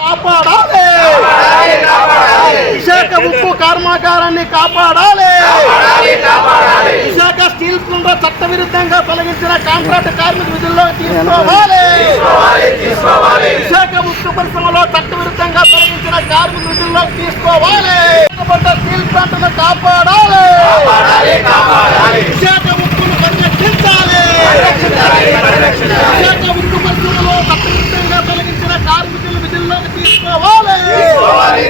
కాపాడాలి. విశాఖ ఉక్కు కర్మాగారాన్ని కాపాడాలి. విశాఖ స్టీల్ ప్లాంట్ చట్ట విరుద్ధంగా తొలగించిన కాంట్రాక్ట్ కార్మిక విధుల్లో తీసుకోవాలి. విశాఖ ఉక్కు పరిశ్రమలో చట్ట విరుద్ధంగా తొలగించిన కార్మిక విధుల్లో తీసుకోవాలి. స్టీల్ ప్లాంట్ కాపాడాలి విశాఖ ఉక్కును పరిరక్షించాలి విశాఖ ఉక్కు పరిశ్రమలో చట్ట విరుద్ధంగా తొలగించిన కార్మికుల విధుల్లోకి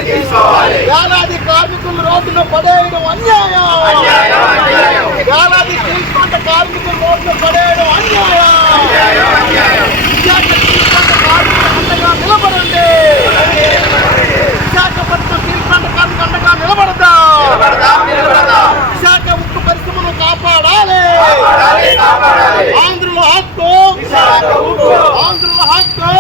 తీసుకోవాలి ఏడాది కార్మికులు రోడ్డులో పడేయడం అన్యాయం! ఏడాది తీసుకుంట కార్మికులు రోడ్లు పడేయడం అన్యాయం! విశాఖ తీసుకుంట కార్మికుల అండగా నిలబడండి! విశాఖపట్నం తీసుకుంట కార్మికుల అండగా నిలబడదా! విశాఖ ఉక్కు పరిశ్రమను కాపాడాలి! ఆంధ్రుల హక్కు! ఆంధ్రుల హక్కు!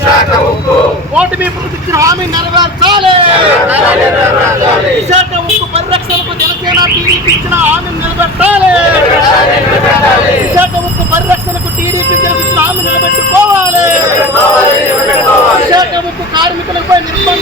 విశాఖ ఉక్కు. ఓటమి ఇచ్చిన హామీ నెరవేర్చాలి. విశాఖ ఉక్కు పరిరక్షణకు జనసేన టీడీపీ ఇచ్చిన హామీ నిలబెట్టాలి. విశాఖ ఉక్కు పరిరక్షణకు టీడీపీ ఇచ్చిన హామీ నిలబెట్టుకోవాలి. విశాఖ ఉక్కు కార్మికులపై నిర్బంధ